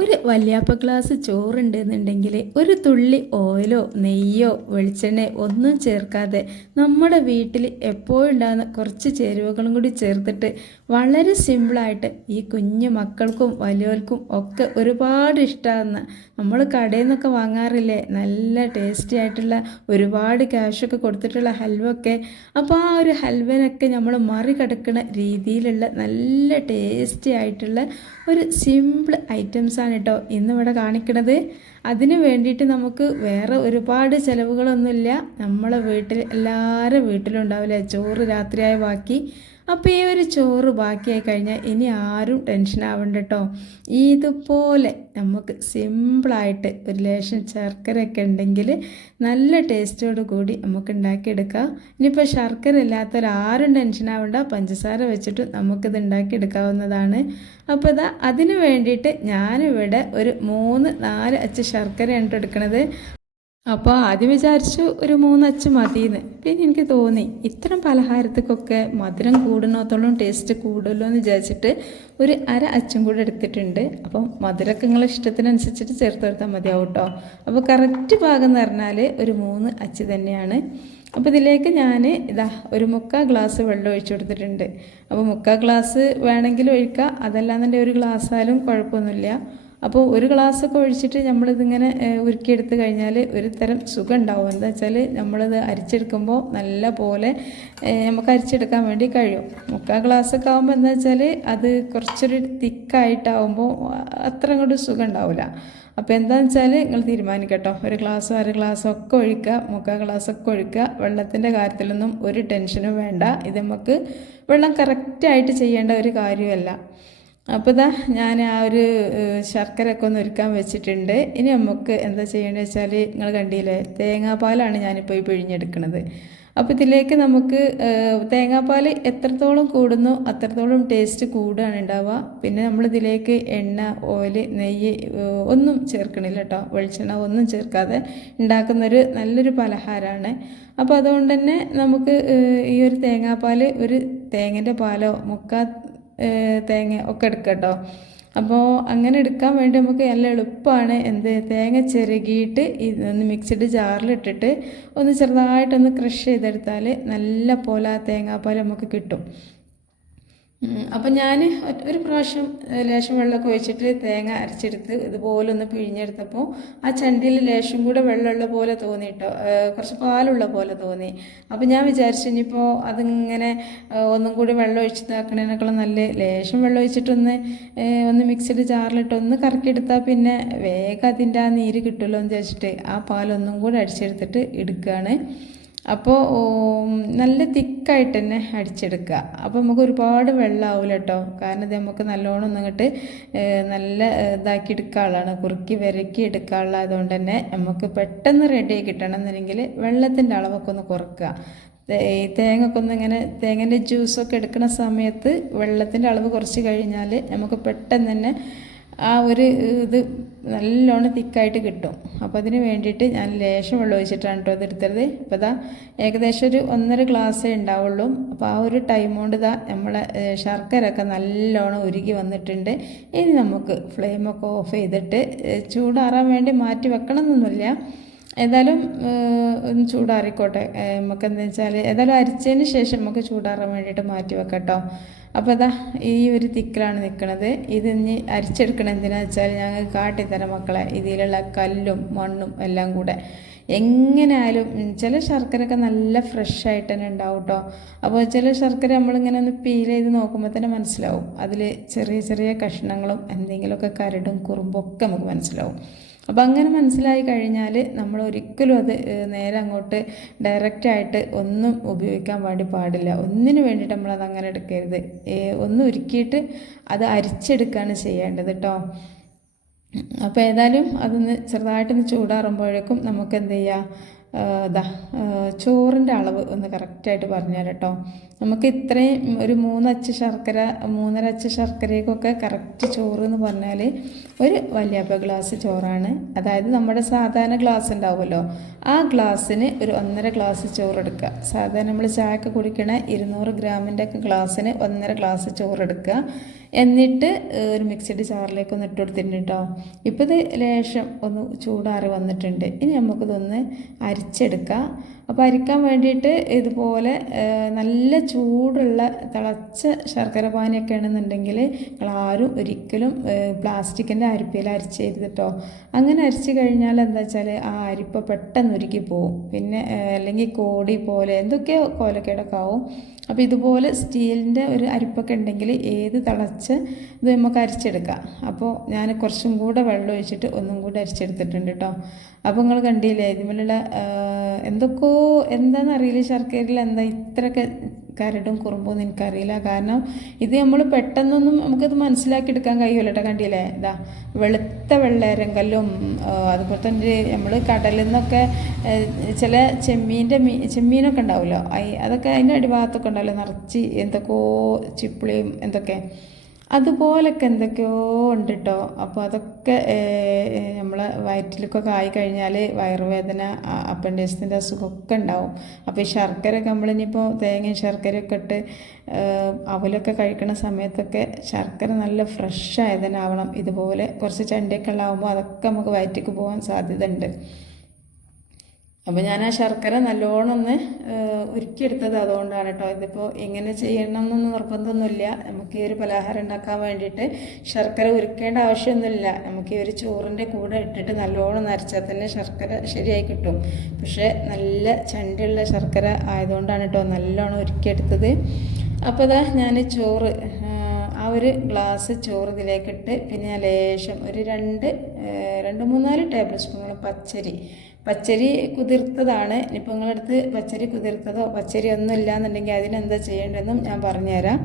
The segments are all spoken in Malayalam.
ഒരു വല്യാപ്പ ഗ്ലാസ് ചോറുണ്ടെന്നുണ്ടെങ്കിൽ ഒരു തുള്ളി ഓയിലോ നെയ്യോ വെളിച്ചെണ്ണയോ ഒന്നും ചേർക്കാതെ നമ്മുടെ വീട്ടിൽ എപ്പോഴും ഉണ്ടാകുന്ന കുറച്ച് ചേരുവകളും കൂടി ചേർത്തിട്ട് വളരെ സിമ്പിളായിട്ട് ഈ കുഞ്ഞു മക്കൾക്കും വലിയവർക്കും ഒക്കെ ഒരുപാട് ഇഷ്ടമാകുന്ന നമ്മൾ കടയിൽ നിന്നൊക്കെ വാങ്ങാറില്ലേ? നല്ല ടേസ്റ്റി ആയിട്ടുള്ള ഒരുപാട് ക്യാഷൊക്കെ കൊടുത്തിട്ടുള്ള ഹൽവ ഒക്കെ അപ്പോൾ ആ ഒരു ഹൽവനൊക്കെ നമ്മൾ മറികടക്കുന്ന രീതിയിലുള്ള നല്ല ടേസ്റ്റി ആയിട്ടുള്ള ഒരു സിമ്പിൾ ഐറ്റംസാണ് കേട്ടോ. ഇന്നിവിടെ കാണിക്കുന്നത് അതിന് വേണ്ടിയിട്ട് നമുക്ക് വേറെ ഒരുപാട് ചിലവുകളൊന്നുമില്ല. നമ്മളെ വീട്ടിൽ എല്ലാവരും വീട്ടിലുണ്ടാവില്ല ചോറ് രാത്രിയായ ബാക്കി. അപ്പോൾ ഈ ഒരു ചോറ് ബാക്കിയായി കഴിഞ്ഞാൽ ഇനി ആരും ടെൻഷൻ ആവണ്ട കേട്ടോ ഇതുപോലെ നമുക്ക് സിമ്പിളായിട്ട് ഒരു ലേശം ശർക്കരയൊക്കെ ഉണ്ടെങ്കിൽ നല്ല ടേസ്റ്റോട് കൂടി നമുക്ക് ഉണ്ടാക്കിയെടുക്കാം. ഇനിയിപ്പോൾ ശർക്കര ഇല്ലാത്തവരാരും ടെൻഷൻ ആവണ്ട. പഞ്ചസാര വെച്ചിട്ട് നമുക്കിത് ഉണ്ടാക്കിയെടുക്കാവുന്നതാണ്. അപ്പോൾ ഇതാ അതിന് വേണ്ടിയിട്ട് ഞാനിവിടെ ഒരു മൂന്ന് നാല് അച്ച് ശർക്കരയാണ് എടുക്കുന്നത് അപ്പോൾ ആദ്യം വിചാരിച്ചു ഒരു മൂന്നച്ച് മതിയെന്ന് പിന്നെ എനിക്ക് തോന്നി ഇത്തരം പലഹാരത്തിക്കൊക്കെ മധുരം കൂടുന്നത്തോളം ടേസ്റ്റ് കൂടുമല്ലോ എന്ന് വിചാരിച്ചിട്ട് ഒരു അര അച്ചും കൂടെ എടുത്തിട്ടുണ്ട്. അപ്പം മധുരമൊക്കെ നിങ്ങളെ ഇഷ്ടത്തിനനുസരിച്ചിട്ട് ചേർത്ത് കൊടുത്താൽ മതിയാവും കേട്ടോ അപ്പോൾ കറക്റ്റ് ഭാഗം എന്ന് പറഞ്ഞാൽ ഒരു മൂന്ന് അച്ച് തന്നെയാണ്. അപ്പോൾ ഇതിലേക്ക് ഞാൻ ഇതാ ഒരു മുക്കാൽ ഗ്ലാസ് വെള്ളം ഒഴിച്ചു കൊടുത്തിട്ടുണ്ട്. അപ്പോൾ മുക്കാൽ ഗ്ലാസ് വേണമെങ്കിൽ ഒഴിക്കാം. അതല്ലാന്നുണ്ടെങ്കിൽ ഒരു ഗ്ലാസ് ആയാലും കുഴപ്പമൊന്നുമില്ല. അപ്പോൾ ഒരു ഗ്ലാസ്സൊക്കെ ഒഴിച്ചിട്ട് നമ്മളിതിങ്ങനെ ഉരുക്കിയെടുത്ത് കഴിഞ്ഞാൽ ഒരു തരം സുഖം ഉണ്ടാവും എന്താ വെച്ചാൽ നമ്മളിത് അരിച്ചെടുക്കുമ്പോൾ നല്ല പോലെ നമുക്ക് അരിച്ചെടുക്കാൻ വേണ്ടി കഴിയും. മുക്കാൽ ഗ്ലാസ്സൊക്കെ ആകുമ്പോൾ എന്താ വെച്ചാൽ അത് കുറച്ചൊരു തിക്കായിട്ടാവുമ്പോൾ അത്ര അങ്ങോട്ട് സുഖം ഉണ്ടാവില്ല അപ്പോൾ എന്താണെന്ന് വെച്ചാൽ നിങ്ങൾ തീരുമാനിക്കട്ടോ. ഒരു ഗ്ലാസ്സോ അര ഗ്ലാസ്സോ ഒക്കെ ഒഴിക്കുക. മുക്കാൽ ഗ്ലാസ്സൊക്കെ ഒഴിക്കുക. വെള്ളത്തിന്റെ കാര്യത്തിലൊന്നും ഒരു ടെൻഷനും വേണ്ട. ഇത് നമുക്ക് വെള്ളം കറക്റ്റായിട്ട് ചെയ്യേണ്ട ഒരു കാര്യമല്ല. അപ്പോൾ ഇതാ ഞാൻ ആ ഒരു ശർക്കരയൊക്കെ ഒന്ന് ഒരുക്കാൻ വെച്ചിട്ടുണ്ട്. ഇനി നമുക്ക് എന്താ ചെയ്യേണ്ടത് വെച്ചാൽ നിങ്ങൾ കണ്ടില്ലേ തേങ്ങാപ്പാലാണ് ഞാനിപ്പോൾ ഈ പിഴിഞ്ഞെടുക്കുന്നത് അപ്പോൾ ഇതിലേക്ക് നമുക്ക് തേങ്ങാപ്പാൽ എത്രത്തോളം കൂടുന്നു അത്രത്തോളം ടേസ്റ്റ് കൂടുകയാണ് ഉണ്ടാവുക. പിന്നെ നമ്മളിതിലേക്ക് എണ്ണ ഓയിൽ നെയ്യ് ഒന്നും ചേർക്കണില്ല കേട്ടോ. വെളിച്ചെണ്ണ ഒന്നും ചേർക്കാതെ ഉണ്ടാക്കുന്നൊരു നല്ലൊരു പലഹാരമാണ് അപ്പോൾ അതുകൊണ്ട് തന്നെ നമുക്ക് ഈ ഒരു തേങ്ങാപ്പാൽ ഒരു തേങ്ങന്റെ പാലോ മുക്കാ തേങ്ങ ഒക്കെ എടുക്കുക കേട്ടോ അപ്പോൾ അങ്ങനെ എടുക്കാൻ വേണ്ടി നമുക്ക് നല്ല എളുപ്പമാണ് എന്ത് തേങ്ങ ചെറുകിയിട്ട് ഒന്ന് മിക്സിഡ് ജാറിലിട്ടിട്ട് ഒന്ന് ചെറുതായിട്ടൊന്ന് ക്രഷ് ചെയ്തെടുത്താൽ നല്ല പോലെ ആ തേങ്ങാപ്പാൽ നമുക്ക് കിട്ടും. അപ്പം ഞാൻ ഒരു പ്രാവശ്യം ലേശം വെള്ളമൊക്കെ ഒഴിച്ചിട്ട് തേങ്ങ അരച്ചെടുത്ത് ഇതുപോലെ ഒന്ന് പിഴിഞ്ഞെടുത്തപ്പോൾ ആ ചണ്ടിയിൽ ലേശം കൂടെ വെള്ളമുള്ള പോലെ തോന്നി കേട്ടോ കുറച്ച് പാലുള്ള പോലെ തോന്നി. അപ്പം ഞാൻ വിചാരിച്ചു ഇനിയിപ്പോൾ അതിങ്ങനെ ഒന്നും കൂടി വെള്ളം ഒഴിച്ച് ഒഴിച്ചിട്ടാക്കണേനേക്കാളും നല്ല ലേശം വെള്ളം ഒഴിച്ചിട്ടൊന്ന് ഒന്ന് മിക്സിഡ് ജാറിലിട്ട് ഒന്ന് കറക്കിയെടുത്താൽ പിന്നെ വേഗം അതിന്റെ ആ നീര് കിട്ടുമല്ലോ എന്ന് വിചാരിച്ചിട്ട് ആ പാലൊന്നും കൂടി അടിച്ചെടുത്തിട്ട് എടുക്കുകയാണ് അപ്പോൾ നല്ല തിക്കായിട്ട് തന്നെ അടിച്ചെടുക്കുക അപ്പോൾ നമുക്ക് ഒരുപാട് വെള്ളമാവില്ല കേട്ടോ കാരണം ഇത് നമുക്ക് നല്ലോണം ഒന്നിങ്ങോട്ട് നല്ല ഇതാക്കി എടുക്കാനുള്ളതാണ് കുറുക്കി വിരക്കി എടുക്കാനുള്ള അതുകൊണ്ട് തന്നെ നമുക്ക് പെട്ടെന്ന് റെഡിയായി കിട്ടണം എന്നുണ്ടെങ്കിൽ വെള്ളത്തിന്റെ അളവൊക്കെ ഒന്ന് കുറക്കുക. ഈ തേങ്ങൊക്കെ ഒന്ന് ഇങ്ങനെ തേങ്ങന്റെ ജ്യൂസൊക്കെ എടുക്കുന്ന സമയത്ത് വെള്ളത്തിന്റെ അളവ് കുറച്ച് കഴിഞ്ഞാൽ നമുക്ക് പെട്ടെന്ന് തന്നെ ആ ഒരു ഇത് നല്ലോണം തിക്കായിട്ട് കിട്ടും. അപ്പോൾ അതിന് വേണ്ടിയിട്ട് ഞാൻ ലേശം വെള്ളം ഒഴിച്ചിട്ടാണ് കേട്ടോ അത് എടുത്തത്. അപ്പോൾ ഇതാ ഏകദേശം ഒരു ഒന്നര ഗ്ലാസ്സേ ഉണ്ടാവുള്ളൂ. അപ്പോൾ ആ ഒരു ടൈം കൊണ്ട് ഇതാ നമ്മളെ ശർക്കരയൊക്കെ നല്ലോണം ഉരുകി വന്നിട്ടുണ്ട്. ഇനി നമുക്ക് ഫ്ലെയിമൊക്കെ ഓഫ് ചെയ്തിട്ട് ചൂടാറാൻ വേണ്ടി മാറ്റി വെക്കണം എന്നൊന്നുമില്ല ഏതായാലും ഒന്ന് ചൂടാറിക്കോട്ടെ. നമുക്ക് എന്താ വെച്ചാൽ ഏതായാലും അരിച്ചതിന് ശേഷം നമുക്ക് ചൂടാറാൻ വേണ്ടിയിട്ട് മാറ്റി വെക്കാം കേട്ടോ. അപ്പോൾ അതാ ഈ ഒരു തിക്കിലാണ് നിൽക്കുന്നത് ഇത് ഇനി അരിച്ചെടുക്കണം എന്തിനാ വെച്ചാൽ ഞങ്ങൾ കാട്ടിത്തരം മക്കളെ. ഇതിലുള്ള കല്ലും മണ്ണും എല്ലാം കൂടെ. എങ്ങനെയായാലും ചില ശർക്കരയൊക്കെ നല്ല ഫ്രഷ് ആയിട്ട് തന്നെ ഉണ്ടാവും കേട്ടോ അപ്പോൾ ചില ശർക്കര നമ്മളിങ്ങനെ ഒന്ന് പീൽ ചെയ്ത് നോക്കുമ്പോൾ തന്നെ മനസ്സിലാവും. അതിൽ ചെറിയ ചെറിയ കഷ്ണങ്ങളും എന്തെങ്കിലുമൊക്കെ കരടും കുറുമ്പൊക്കെ നമുക്ക് മനസ്സിലാവും. അപ്പോൾ അങ്ങനെ മനസ്സിലായി കഴിഞ്ഞാൽ നമ്മൾ ഒരിക്കലും അത് നേരെ അങ്ങോട്ട് ഡയറക്റ്റായിട്ട് ഒന്നും ഉപയോഗിക്കാൻ വേണ്ടി പാടില്ല. ഒന്നിനു വേണ്ടിയിട്ട് നമ്മളത് അങ്ങനെ എടുക്കരുത്. ഒന്ന് ഉരുക്കിയിട്ട് അത് അരിച്ചെടുക്കുകയാണ് ചെയ്യേണ്ടത് കേട്ടോ അപ്പോൾ ഏതായാലും അതൊന്ന് ചെറുതായിട്ടൊന്ന് ചൂടാറുമ്പോഴേക്കും നമുക്ക് എന്ത് ചെയ്യാം? ഇതാ ചോറിന്റെ അളവ് ഒന്ന് കറക്റ്റായിട്ട് പറഞ്ഞുതരാം കേട്ടോ. നമുക്ക് ഇത്രയും ഒരു മൂന്നച്ച് ശർക്കര മൂന്നര അച്ച് ശർക്കരയ്ക്കൊക്കെ കറക്റ്റ് ചോറ് എന്ന് പറഞ്ഞാൽ ഒരു വലിയപ്പ ഗ്ലാസ് ചോറാണ്. അതായത് നമ്മുടെ സാധാരണ ഗ്ലാസ് ഉണ്ടാവുമല്ലോ ആ ഗ്ലാസ്സിന് ഒരു ഒന്നര ഗ്ലാസ് ചോറ് എടുക്കുക സാധാരണ നമ്മൾ ചായക്ക് കുടിക്കണ ഇരുന്നൂറ് ഗ്രാമിന്റെ ഒക്കെ ഗ്ലാസ്സിന് ഒന്നര ഗ്ലാസ് ചോറ് എടുക്കുക എന്നിട്ട് ഒരു മിക്സിഡ് ജാറിലേക്ക് ഒന്ന് ഇട്ട് കൊടുത്തിട്ടുണ്ട് കേട്ടോ ഇപ്പോൾ ഇത് ലേശം ഒന്ന് ചൂടാറി വന്നിട്ടുണ്ട്. ഇനി നമുക്കിതൊന്ന് അരിച്ചെടുക്കാം. അപ്പോൾ അരിക്കാൻ വേണ്ടിയിട്ട് ഇതുപോലെ നല്ല ചൂടുള്ള തിളച്ച ശർക്കര പാനിയൊക്കെ ആണെന്നുണ്ടെങ്കിൽ നിങ്ങളാരും ഒരിക്കലും പ്ലാസ്റ്റിക്കിന്റെ അരിപ്പയിൽ അരിച്ചരുത് കേട്ടോ അങ്ങനെ അരിച്ച് കഴിഞ്ഞാൽ എന്താ വെച്ചാൽ ആ അരിപ്പ പെട്ടെന്ന് ഉരുക്കി പോവും. പിന്നെ അല്ലെങ്കിൽ കോടി പോലെ എന്തൊക്കെയോ കോലക്കേടൊക്കെ ആവും. അപ്പോൾ ഇതുപോലെ സ്റ്റീലിന്റെ ഒരു അരിപ്പൊക്കെ ഉണ്ടെങ്കിൽ ഏത് തിളച്ച് ഇത് നമുക്ക് അരിച്ചെടുക്കാം. അപ്പോൾ ഞാൻ കുറച്ചും കൂടെ വെള്ളം ഒഴിച്ചിട്ട് ഒന്നും കൂടെ അരിച്ചെടുത്തിട്ടുണ്ട് കേട്ടോ അപ്പോൾ നിങ്ങൾ കണ്ടില്ലേ ഇതുപോലുള്ള എന്തൊക്കെയോ എന്താണെന്നറിയില്ല ശർക്കരയിൽ എന്താ ഇത്രയൊക്കെ കരടും കുറുമ്പൊന്നും എനിക്കറിയില്ല കാരണം ഇത് നമ്മൾ പെട്ടെന്നൊന്നും നമുക്കത് മനസ്സിലാക്കി എടുക്കാൻ കഴിയുമല്ലോ കേട്ടോ കണ്ടില്ലേ? ഇതാ വെളുത്ത വെള്ളേരങ്കല്ലും അതുപോലെ തന്നെ നമ്മൾ കടലിൽ നിന്നൊക്കെ ചില ചെമ്മീന്റെ മീ ചെമ്മീനൊക്കെ ഉണ്ടാവുമല്ലോ? അതൊക്കെ അതിന്റെ അടിഭാഗത്തൊക്കെ ഉണ്ടാവില്ല നിറച്ച് എന്തൊക്കെയോ ചിപ്പിളിയും എന്തൊക്കെ? അതുപോലൊക്കെ എന്തൊക്കെയോ ഉണ്ട് കേട്ടോ അപ്പോൾ അതൊക്കെ നമ്മളെ വയറ്റിലൊക്കെ ആയി കഴിഞ്ഞാൽ വയറുവേദന അപ്പൻഡിക്സിന്റെ അസുഖമൊക്കെ ഉണ്ടാവും. അപ്പോൾ ഈ ശർക്കരയൊക്കെ നമ്മളിനിപ്പോൾ തേങ്ങയും ശർക്കരയൊക്കെ ഇട്ട് അവലൊക്കെ കഴിക്കുന്ന സമയത്തൊക്കെ ശർക്കര നല്ല ഫ്രഷ് ആയതിനാവണം. ഇതുപോലെ കുറച്ച് ചണ്ടിയൊക്കെ ഉള്ളാകുമ്പോൾ അതൊക്കെ നമുക്ക് വയറ്റിലേക്ക് പോകാൻ സാധ്യത ഉണ്ട് അപ്പോൾ ഞാൻ ആ ശർക്കര നല്ലോണം ഒന്ന് ഉരുക്കിയെടുത്തത് അതുകൊണ്ടാണ് കേട്ടോ. ഇതിപ്പോൾ എങ്ങനെ ചെയ്യണം എന്നൊന്നും നിർബന്ധമൊന്നുമില്ല. നമുക്ക് ഈ ഒരു പലഹാരം ഉണ്ടാക്കാൻ വേണ്ടിയിട്ട് ശർക്കര ഉരുക്കേണ്ട ആവശ്യമൊന്നുമില്ല. നമുക്ക് ഈ ഒരു ചോറിന്റെ കൂടെ ഇട്ടിട്ട് നല്ലോണം നരച്ചാൽ തന്നെ ശർക്കര ശരിയായി കിട്ടും. പക്ഷേ നല്ല ചണ്ടിയുള്ള ശർക്കര ആയതുകൊണ്ടാണ് കേട്ടോ നല്ലോണം ഉരുക്കിയെടുത്തത്. അപ്പോൾ അതാ ഞാൻ ചോറ് ആ ഒരു ഗ്ലാസ് ചോറ് ഇതിലേക്കിട്ട് പിന്നെ ലേശം ഒരു രണ്ട് രണ്ട് മൂന്നാൽ ടേബിൾ സ്പൂണോളം പച്ചരി പച്ചരി കുതിർത്തതാണ്. ഇനിയിപ്പോൾ നിങ്ങളടുത്ത് പച്ചരി കുതിർത്തതോ പച്ചരി ഒന്നും ഇല്ലയെന്നുണ്ടെങ്കിൽ അതിനെന്താ ചെയ്യേണ്ടതെന്നും ഞാൻ പറഞ്ഞുതരാം.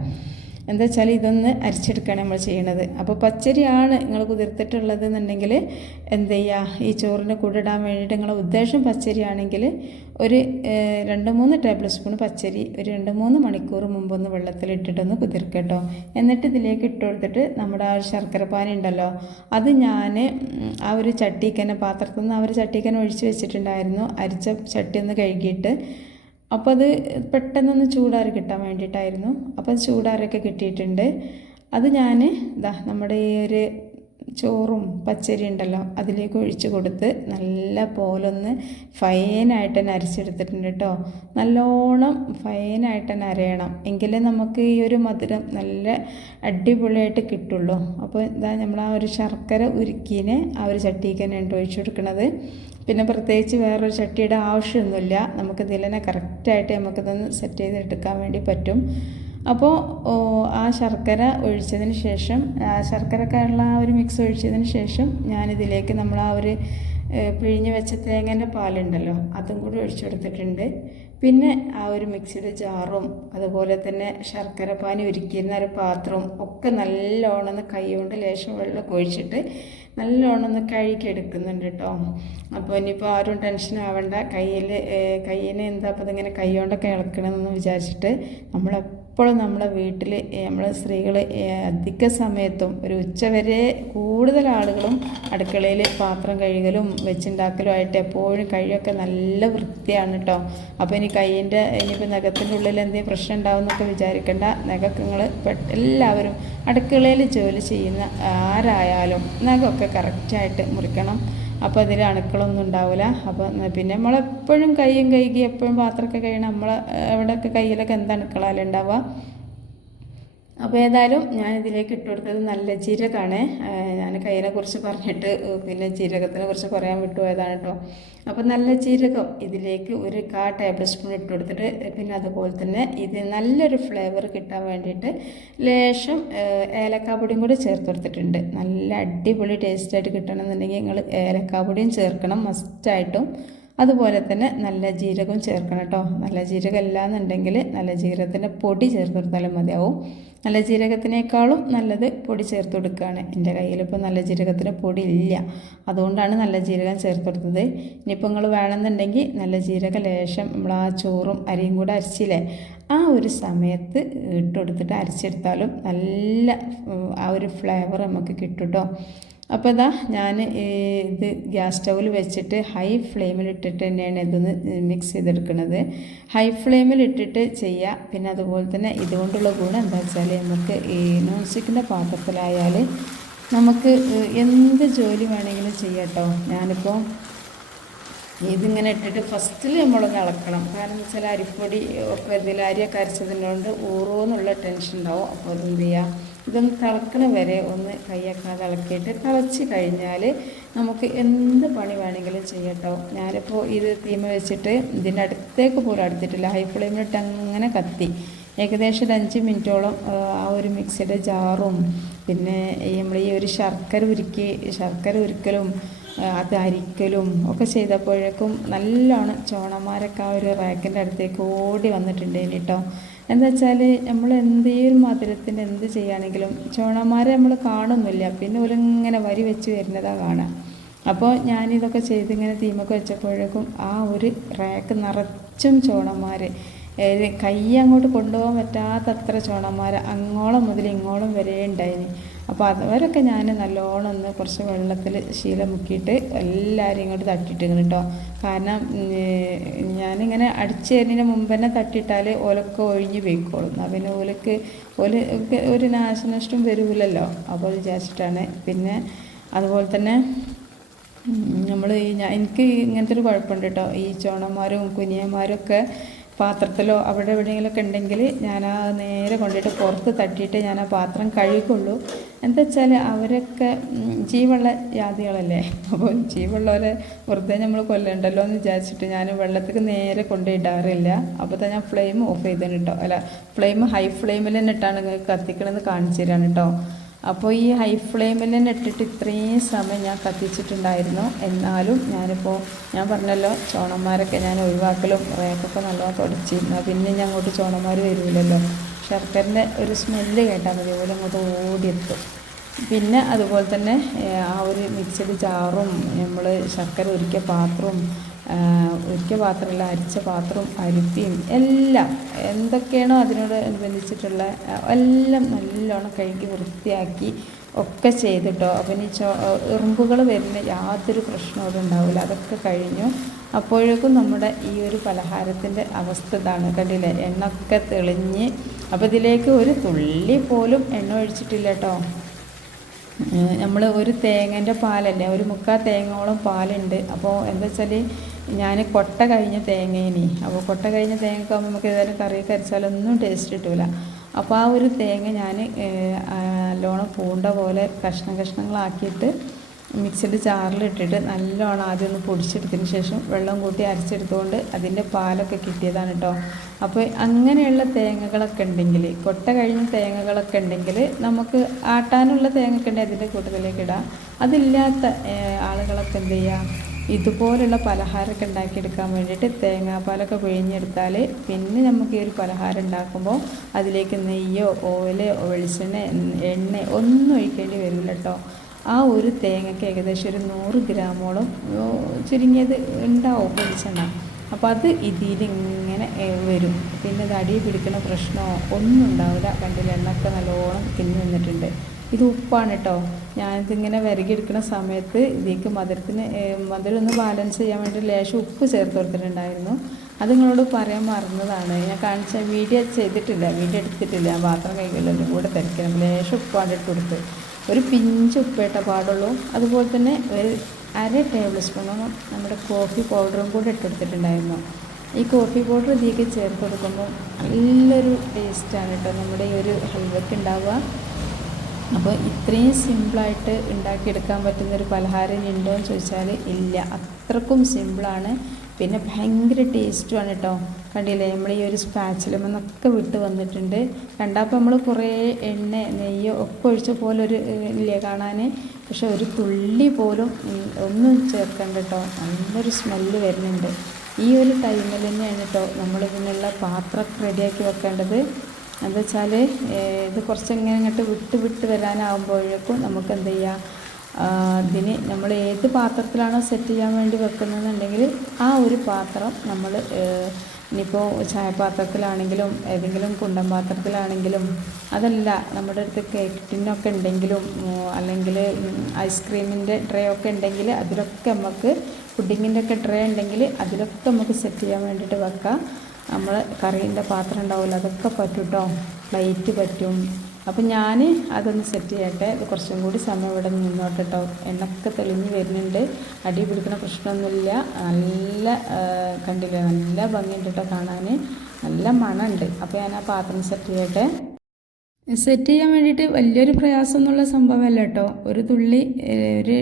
എന്താ വെച്ചാൽ ഇതൊന്ന് അരിച്ചെടുക്കുകയാണ് നമ്മൾ ചെയ്യണത്. അപ്പോൾ പച്ചരിയാണ് നിങ്ങൾ കുതിർത്തിട്ടുള്ളത് എന്നുണ്ടെങ്കിൽ എന്ത് ചെയ്യുക ഈ ചോറിന്റെ കൂടെ ഇടാൻ വേണ്ടിയിട്ട് നിങ്ങളുടെ ഉദ്ദേശം പച്ചരിയാണെങ്കിൽ ഒരു രണ്ട് മൂന്ന് ടേബിൾ സ്പൂൺ പച്ചരി ഒരു രണ്ട് മൂന്ന് മണിക്കൂർ മുമ്പൊന്ന് വെള്ളത്തിലിട്ടിട്ടൊന്ന് കുതിർക്കട്ടോ. എന്നിട്ട് ഇതിലേക്ക് ഇട്ട് കൊടുത്തിട്ട് നമ്മുടെ ആ ശർക്കര പാനി ഉണ്ടല്ലോ അത് ഞാൻ ആ ഒരു ചട്ടിക്കന്നെ പാത്രത്തിൽ നിന്ന് ആ ഒരു ചട്ടിക്കന്നെ ഒഴിച്ച് വെച്ചിട്ടുണ്ടായിരുന്നു. അരിച്ച ചട്ടി ഒന്ന് കഴുകിയിട്ട് അപ്പോൾ അത് പെട്ടെന്നൊന്ന് ചൂടാറി കിട്ടാൻ വേണ്ടിയിട്ടായിരുന്നു. അപ്പോൾ അത് ചൂടാറിയൊക്കെ കിട്ടിയിട്ടുണ്ട്. അത് ഞാൻ ഇതാ നമ്മുടെ ഈ ഒരു ചോറും പച്ചരി ഉണ്ടല്ലോ അതിലേക്ക് ഒഴിച്ച് കൊടുത്ത് നല്ല പോലൊന്ന് ഫൈനായിട്ട് തന്നെ അരച്ചെടുത്തിട്ടുണ്ട് കേട്ടോ നല്ലോണം ഫൈനായിട്ട് തന്നെ അരയണം. എങ്കിലേ നമുക്ക് ഈ ഒരു മധുരം നല്ല അടിപൊളിയായിട്ട് കിട്ടുള്ളൂ. അപ്പോൾ ഇതാ നമ്മൾ ആ ഒരു ശർക്കര ഉരുക്കീനെ ആ ഒരു ചട്ടിക്ക് തന്നെ ഒഴിച്ചു കൊടുക്കുന്നത് പിന്നെ പ്രത്യേകിച്ച് വേറൊരു ചട്ടിയുടെ ആവശ്യമൊന്നുമില്ല. നമുക്ക് നിലനെ കറക്റ്റായിട്ട് നമുക്കിതൊന്ന് സെറ്റ് ചെയ്തെടുക്കാൻ വേണ്ടി പറ്റും. അപ്പോൾ ആ ശർക്കര ഒഴിച്ചതിന് ശേഷം ശർക്കരക്കായുള്ള ആ ഒരു മിക്സ് ഒഴിച്ചതിന് ശേഷം ഞാനിതിലേക്ക് നമ്മൾ ആ ഒരു പിഴിഞ്ഞ് വെച്ച തേങ്ങേന്റെ പാലുണ്ടല്ലോ അതും കൂടി ഒഴിച്ചു കൊടുത്തിട്ടുണ്ട് പിന്നെ ആ ഒരു മിക്സിയുടെ ജാറും അതുപോലെ തന്നെ ശർക്കര പാനി ഒരുക്കിയിരുന്ന ഒരു പാത്രവും ഒക്കെ നല്ലോണം കൈ കൊണ്ട് ലേശം വെള്ളം ഒഴിച്ചിട്ട് നല്ലോണം ഒന്ന് കഴുകിയെടുക്കുന്നുണ്ട് കേട്ടോ അപ്പോൾ ഇനിയിപ്പോൾ ആരും ടെൻഷൻ ആവണ്ട. കയ്യിൽ കയ്യിനെ എന്താ അപ്പോൾ ഇതിങ്ങനെ കൈ കൊണ്ടൊക്കെ ഇളക്കണമെന്ന് വിചാരിച്ചിട്ട് നമ്മളെപ്പോഴും നമ്മുടെ വീട്ടിൽ നമ്മൾ സ്ത്രീകൾ അധിക സമയത്തും ഒരു ഉച്ചവരെ കൂടുതൽ ആളുകളും അടുക്കളയിൽ പാത്രം കഴുകലും വെച്ചുണ്ടാക്കലും ആയിട്ട് എപ്പോഴും കഴിയൊക്കെ നല്ല വൃത്തിയാണ് കേട്ടോ അപ്പോൾ ഇനി കൈയിന്റെ ഇനിയിപ്പോൾ നഖത്തിന്റെ ഉള്ളിൽ എന്തെങ്കിലും പ്രശ്നം ഉണ്ടാവും എന്നൊക്കെ വിചാരിക്കേണ്ട നിങ്ങൾ എല്ലാവരും അടുക്കളയിൽ ജോലി ചെയ്യുന്ന ആരായാലും നഖമൊക്കെ കറക്റ്റായിട്ട് മുറിക്കണം. അപ്പോൾ അതിൽ അണുക്കളൊന്നും ഉണ്ടാവില്ല അപ്പോൾ പിന്നെ നമ്മളെപ്പോഴും കൈയും കൈകി എപ്പോഴും പാത്രമൊക്കെ കഴിയണം നമ്മൾ എവിടെയൊക്കെ കയ്യിലൊക്കെ എന്ത് അണുക്കളാലും ഉണ്ടാവുക. അപ്പോൾ ഏതായാലും ഞാൻ ഇതിലേക്ക് കൊടുത്തത് നല്ല ജീരകമാണ്. ഞാൻ കയ്യിനെ കുറിച്ച് പറഞ്ഞിട്ട് പിന്നെ ജീരകത്തിനെ കുറിച്ച് പറയാൻ വിട്ടുപോയതാണ് കേട്ടോ അപ്പോൾ നല്ല ജീരകം ഇതിലേക്ക് ഒരു കാ ടേബിൾ സ്പൂൺ ഇട്ട് കൊടുത്തിട്ട് പിന്നെ അതുപോലെ തന്നെ ഇത് നല്ലൊരു ഫ്ലേവർ കിട്ടാൻ വേണ്ടിയിട്ട് ലേശം ഏലക്കാപ്പൊടിയും കൂടി ചേർത്ത് കൊടുത്തിട്ടുണ്ട്. നല്ല അടിപൊളി ടേസ്റ്റായിട്ട് കിട്ടണമെന്നുണ്ടെങ്കിൽ നിങ്ങൾ ഏലക്കാപ്പൊടിയും ചേർക്കണം മസ്റ്റായിട്ടും അതുപോലെ തന്നെ നല്ല ജീരകവും ചേർക്കണം കേട്ടോ നല്ല ജീരകം ഇല്ലാന്നുണ്ടെങ്കിൽ നല്ല ജീരകത്തിന്റെ പൊടി ചേർത്ത് കൊടുത്താലും മതിയാവും. നല്ല ജീരകത്തിനേക്കാളും നല്ലത് പൊടി ചേർത്ത് കൊടുക്കുകയാണ്. എന്റെ കയ്യിലിപ്പോൾ നല്ല ജീരകത്തിന് പൊടി ഇല്ല അതുകൊണ്ടാണ് നല്ല ജീരകം ചേർത്ത് കൊടുത്തത്. ഇനിയിപ്പോൾ നിങ്ങൾ വേണമെന്നുണ്ടെങ്കിൽ നല്ല ജീരക ലേശം നമ്മൾ ആ ചോറും അരിയും കൂടെ അരച്ചില്ലേ ആ ഒരു സമയത്ത് ഇട്ട് കൊടുത്തിട്ട് അരച്ചെടുത്താലും നല്ല ആ ഒരു ഫ്ലേവർ നമുക്ക് കിട്ടും കേട്ടോ. അപ്പോൾ ഇതാ ഞാൻ ഇത് ഗ്യാസ് സ്റ്റൗവിൽ വെച്ചിട്ട് ഹൈ ഫ്ലെയിമിൽ ഇട്ടിട്ട് തന്നെയാണ് ഇതൊന്ന് മിക്സ് ചെയ്തെടുക്കുന്നത് ഹൈ ഫ്ലെയിമിൽ ഇട്ടിട്ട് ചെയ്യുക പിന്നെ അതുപോലെ തന്നെ ഇതുകൊണ്ടുള്ള ഗുണം എന്താ വെച്ചാൽ നമുക്ക് ഈ നോൺ സ്റ്റിക്കിന്റെ പാത്രത്തിലായാൽ നമുക്ക് എന്ത് ജോലി വേണമെങ്കിലും ചെയ്യാം കേട്ടോ ഞാനിപ്പോൾ ഇതിങ്ങനെ ഇട്ടിട്ട് ഫസ്റ്റിൽ നമ്മളൊന്ന് ഇളക്കണം കാരണം എന്ന് വെച്ചാൽ അരിപ്പൊടി ഒക്കെ ഇതിൽ അരിയൊക്കെ അരച്ചതിനോണ്ട് ഊറോന്നുള്ള ടെൻഷൻ ഉണ്ടാവും. അപ്പോൾ അതെന്ത് ചെയ്യുക ഇതൊന്ന് തിളക്കണ വരെ ഒന്ന് കൈയൊക്കെ ഇളക്കിയിട്ട് തിളച്ച് കഴിഞ്ഞാൽ നമുക്ക് എന്ത് പണി വേണമെങ്കിലും ചെയ്യട്ടോ. ഞാനിപ്പോൾ ഇത് തീമ വെച്ചിട്ട് ഇതിന്റെ അടുത്തേക്ക് പോലും അടുത്തിട്ടില്ല. ഹൈ ഫ്ലെയിമിലിട്ട് അങ്ങനെ കത്തി. ഏകദേശം ഒരു അഞ്ച് മിനിറ്റോളം ആ ഒരു മിക്സിയുടെ ജാറും പിന്നെ നമ്മൾ ഈ ഒരു ശർക്കര ഉരുക്കി ശർക്കര ഉരുക്കലും അത് അരിക്കലും ഒക്കെ ചെയ്തപ്പോഴേക്കും നല്ലോണം ചോണന്മാരൊക്കെ ആ ഒരു റാക്കിന്റെ അടുത്തേക്ക് ഓടി വന്നിട്ടുണ്ട് കേട്ടോ എന്താ വെച്ചാൽ നമ്മൾ എന്തെങ്കിലും മധുരത്തിന്റെ എന്ത് ചെയ്യുകയാണെങ്കിലും ചോണമാരെ നമ്മൾ കാണുന്നില്ല. പിന്നെ ഒരിങ്ങനെ വരി വെച്ച് വരുന്നതാണ് കാണാം. അപ്പോൾ ഞാനിതൊക്കെ ചെയ്ത് ഇങ്ങനെ തീമൊക്കെ വെച്ചപ്പോഴേക്കും ആ ഒരു റാക്ക് നിറച്ചും ചോണന്മാർ കൈ അങ്ങോട്ട് കൊണ്ടുപോകാൻ പറ്റാത്തത്ര ചോണന്മാർ അങ്ങോളം മുതൽ ഇങ്ങോളം വരെ ഉണ്ടായിന്. അപ്പോൾ അതുവരൊക്കെ ഞാൻ നല്ലോണം ഒന്ന് കുറച്ച് വെള്ളത്തിൽ ശീലം മുക്കിയിട്ട് എല്ലാവരും ഇങ്ങോട്ട് തട്ടിയിട്ടിരുന്നു കേട്ടോ. കാരണം ഞാനിങ്ങനെ അടിച്ചു തരുന്നതിന് മുമ്പ് തന്നെ തട്ടിയിട്ടാൽ ഓലൊക്കെ ഒഴിഞ്ഞ് പോയിക്കോളും. എന്നാൽ പിന്നെ ഓലക്ക് ഓല ഒരു നാശനഷ്ടം വരില്ലല്ലോ അപ്പോൾ വിചാരിച്ചിട്ടാണ്. പിന്നെ അതുപോലെ തന്നെ നമ്മൾ ഈ ഞാൻ എനിക്ക് ഇങ്ങനത്തെ ഒരു കുഴപ്പമുണ്ട് കേട്ടോ. ഈ ചോണന്മാരും കുനിയന്മാരും ഒക്കെ പാത്രത്തിലോ അവിടെ എവിടെയെങ്കിലുമൊക്കെ ഉണ്ടെങ്കിൽ ഞാൻ ആ നേരെ കൊണ്ടിട്ട് പുറത്ത് തട്ടിയിട്ട് ഞാൻ ആ പാത്രം കഴുകുള്ളൂ എന്താ വെച്ചാൽ അവരൊക്കെ ജീവുള്ള ജാതികളല്ലേ? അപ്പോൾ ജീവുള്ളവരെ വെറുതെ നമ്മൾ കൊല്ലണ്ടല്ലോ എന്ന് വിചാരിച്ചിട്ട് ഞാൻ വെള്ളത്തേക്ക് നേരെ കൊണ്ടിടാറില്ല അപ്പോൾ തന്നെ ഞാൻ ഫ്ലെയിം ഓഫ് ചെയ്തേന് കേട്ടോ അല്ല ഫ്ലെയിം ഹൈ ഫ്ലെയിമിൽ തന്നെ ഇട്ടാണ് കത്തിക്കണമെന്ന് കാണിച്ചു തരാണ് കേട്ടോ അപ്പോൾ ഈ ഹൈ ഫ്ലെയിമിൽ തന്നെ ഇട്ടിട്ട് ഇത്രയും സമയം ഞാൻ കത്തിച്ചിട്ടുണ്ടായിരുന്നു. എന്നാലും ഞാനിപ്പോൾ ഞാൻ പറഞ്ഞല്ലോ ചോണന്മാരൊക്കെ ഞാൻ ഒഴിവാക്കലും റേക്കൊക്കെ നല്ലോണം തുടച്ചിരുന്നു. പിന്നെ ഞാൻ അങ്ങോട്ട് ചോണന്മാർ വരില്ലല്ലോ ശർക്കരന്റെ ഒരു സ്മെല്ല് കേട്ടാൽ മതി. അതുപോലെ അങ്ങോട്ട് ഓടിയെത്തും. പിന്നെ അതുപോലെ തന്നെ ആ ഒരു മിക്സഡ് ജാറും നമ്മൾ ശർക്കര ഒരുക്കിയ പാത്രവും ഒരുക്കിയ പാത്രമല്ല അരിച്ച പാത്രവും അരിപ്പിയും എല്ലാം എന്തൊക്കെയാണോ അതിനോട് അനുബന്ധിച്ചിട്ടുള്ള എല്ലാം നല്ലോണം കഴുകി വൃത്തിയാക്കി ഒക്കെ ചെയ്തിട്ടോ. അപ്പം ഈ ചോ എറുമ്പുകൾ വരുന്ന യാതൊരു പ്രശ്നവും ഉണ്ടാവില്ല. അതൊക്കെ കഴിഞ്ഞു. അപ്പോഴേക്കും നമ്മുടെ ഈ ഒരു പലഹാരത്തിന്റെ അവസ്ഥ ഇതാണ്. കണ്ടില്ലേ? എണ്ണൊക്കെ തെളിഞ്ഞ് അപ്പോൾ ഇതിലേക്ക് ഒരു തുള്ളി പോലും എണ്ണ ഒഴിച്ചിട്ടില്ല കേട്ടോ നമ്മൾ ഒരു തേങ്ങേന്റെ പാലല്ലേ ഒരു മുക്കാൽ തേങ്ങയോളം പാലുണ്ട്. അപ്പോൾ എന്താ വെച്ചാൽ ഞാൻ കൊട്ട കഴിഞ്ഞ തേങ്ങേനി. അപ്പോൾ കൊട്ട കഴിഞ്ഞ തേങ്ങക്കാകുമ്പോൾ നമുക്ക് ഏതായാലും കറി കരച്ചാലൊന്നും ടേസ്റ്റ് കിട്ടില്ല അപ്പോൾ ആ ഒരു തേങ്ങ ഞാൻ നല്ലോണം പൂണ്ട പോലെ കഷ്ണം കഷ്ണങ്ങളാക്കിയിട്ട് മിക്സിയുടെ ചാറിലിട്ടിട്ട് നല്ലോണം ആദ്യം ഒന്ന് പൊടിച്ചെടുത്തതിന് ശേഷം വെള്ളം കൂട്ടി അരച്ചെടുത്തുകൊണ്ട് അതിന്റെ പാലൊക്കെ കിട്ടിയതാണ് കേട്ടോ അപ്പോൾ അങ്ങനെയുള്ള തേങ്ങകളൊക്കെ ഉണ്ടെങ്കിൽ കൊട്ട കഴിഞ്ഞ തേങ്ങകളൊക്കെ ഉണ്ടെങ്കിൽ നമുക്ക് ആട്ടാനുള്ള തേങ്ങയൊക്കെ ഉണ്ടെങ്കിൽ അതിന്റെ കൂട്ടത്തിലേക്ക് ഇടാം. അതില്ലാത്ത ആളുകളൊക്കെ എന്ത് ചെയ്യുക ഇതുപോലുള്ള പലഹാരമൊക്കെ ഉണ്ടാക്കിയെടുക്കാൻ വേണ്ടിയിട്ട് തേങ്ങാപ്പാലൊക്കെ പിഴിഞ്ഞെടുത്താൽ പിന്നെ നമുക്ക് ഈ ഒരു പലഹാരം ഉണ്ടാക്കുമ്പോൾ അതിലേക്ക് നെയ്യോ ഓയിലോ വെളിച്ചെണ്ണ എണ്ണ ഒന്നും ഒഴിക്കേണ്ടി വരില്ല കേട്ടോ ആ ഒരു തേങ്ങയ്ക്ക് ഏകദേശം ഒരു നൂറ് ഗ്രാമോളം ചുരുങ്ങിയത് ഉണ്ടാവും വെളിച്ചെണ്ണ. അപ്പോൾ അത് ഇതിലിങ്ങനെ വരും. പിന്നെ അത് പിടിക്കുന്ന പ്രശ്നമോ ഒന്നും ഉണ്ടാവില്ല. കണ്ടില്ല? എണ്ണൊക്കെ നല്ലോണം തിന്നു നിന്നിട്ടുണ്ട്. ഇത് ഉപ്പാണ് കേട്ടോ ഞാനിതിങ്ങനെ വിരകിയെടുക്കുന്ന സമയത്ത് ഇതിലേക്ക് മധുരത്തിന് മധുരം ഒന്ന് ബാലൻസ് ചെയ്യാൻ വേണ്ടി ലേശം ഉപ്പ് ചേർത്ത് കൊടുത്തിട്ടുണ്ടായിരുന്നു. അത് നിങ്ങളോട് പറയാൻ മറന്നതാണ്. ഞാൻ കാണിച്ച വീഡിയോ ചെയ്തിട്ടില്ല. വീഡിയോ എടുത്തിട്ടില്ല. പാത്രം കൈകളിലും കൂടെ തിരക്കണം ലേശം ഉപ്പാണ് ഇട്ട് കൊടുത്ത്. ഒരു പിഞ്ച് ഉപ്പേട്ട പാടുള്ളൂ. അതുപോലെ തന്നെ ഒരു അര ടേബിൾ സ്പൂണോളം നമ്മുടെ കോഫി പൗഡറും കൂടി ഇട്ടെടുത്തിട്ടുണ്ടായിരുന്നു. ഈ കോഫി പൗഡർ ഇതിലേക്ക് ചേർത്ത് കൊടുക്കുമ്പോൾ നല്ലൊരു ടേസ്റ്റാണ് കേട്ടോ നമ്മുടെ ഈ ഒരു ഹൽവക്ക് ഉണ്ടാവുക. അപ്പോൾ ഇത്രയും സിമ്പിളായിട്ട് ഉണ്ടാക്കിയെടുക്കാൻ പറ്റുന്നൊരു പലഹാരം ഉണ്ടോ എന്ന് ചോദിച്ചാൽ ഇല്ല. അത്രക്കും സിമ്പിളാണ് പിന്നെ ഭയങ്കര ടേസ്റ്റുമാണ് കേട്ടോ. കണ്ടില്ലേ? നമ്മൾ ഈ ഒരു സ്പാച്ചിലമെന്നൊക്കെ വിട്ട് വന്നിട്ടുണ്ട്. കണ്ടപ്പോൾ നമ്മൾ കുറേ എണ്ണ നെയ്യോ ഒക്കെ ഒഴിച്ച പോലെ ഒരു ഇല്ലേ കാണാൻ പക്ഷെ ഒരു തുള്ളി പോലും ഒന്നും ചേർക്കണ്ട കേട്ടോ. നല്ലൊരു സ്മെല്ല് വരുന്നുണ്ട്. ഈ ഒരു ടൈമിൽ തന്നെയാണ് കേട്ടോ നമ്മൾ ഇതിനുള്ള പാത്രം റെഡിയാക്കി വെക്കേണ്ടത്. എന്താ വെച്ചാൽ ഇത് കുറച്ചെങ്ങനെ ഇങ്ങോട്ട് വിട്ട് വിട്ട് വരാനാകുമ്പോഴേക്കും നമുക്ക് എന്ത് ചെയ്യാം? ഇതിന് നമ്മൾ ഏത് പാത്രത്തിലാണോ സെറ്റ് ചെയ്യാൻ വേണ്ടി വെക്കുന്നതെന്നുണ്ടെങ്കിൽ ആ ഒരു പാത്രം നമ്മൾ ഇനിയിപ്പോൾ ചായപാത്രത്തിലാണെങ്കിലും ഏതെങ്കിലും കുണ്ടൻ പാത്രത്തിലാണെങ്കിലും അതല്ല നമ്മുടെ അടുത്ത് കേക്ക് ടിന്നൊക്കെ ഉണ്ടെങ്കിലും അല്ലെങ്കിൽ ഐസ്ക്രീമിന്റെ ട്രേ ഒക്കെ ഉണ്ടെങ്കിൽ അതിലൊക്കെ നമുക്ക് പുഡിങ്ങിന്റെ ഒക്കെ ട്രേ ഉണ്ടെങ്കിൽ അതിലൊക്കെ നമുക്ക് സെറ്റ് ചെയ്യാൻ വേണ്ടിയിട്ട് വെക്കാം. നമ്മൾ കറീന്റെ പാത്രം ഉണ്ടാവില്ല അതൊക്കെ പറ്റും കേട്ടോ പ്ലേറ്റ് പറ്റും. അപ്പം ഞാൻ അതൊന്ന് സെറ്റ് ചെയ്യട്ടെ. ഇത് കുറച്ചും കൂടി സമയം ഇവിടെ നിന്നോട്ടെ കേട്ടോ എണ്ണൊക്കെ തെളിഞ്ഞ് വരുന്നുണ്ട്. അടി പിടിക്കുന്ന പ്രശ്നമൊന്നുമില്ല. നല്ല കണ്ടില്ലേ? നല്ല ഭംഗിയുണ്ട് കേട്ടോ കാണാൻ നല്ല മണമുണ്ട്. അപ്പോൾ ഞാൻ ആ പാത്രം സെറ്റ് ചെയ്യട്ടെ. സെറ്റ് ചെയ്യാൻ വേണ്ടിയിട്ട് വലിയൊരു പ്രയാസം എന്നുള്ള സംഭവമല്ല കേട്ടോ. ഒരു തുള്ളി ഒരു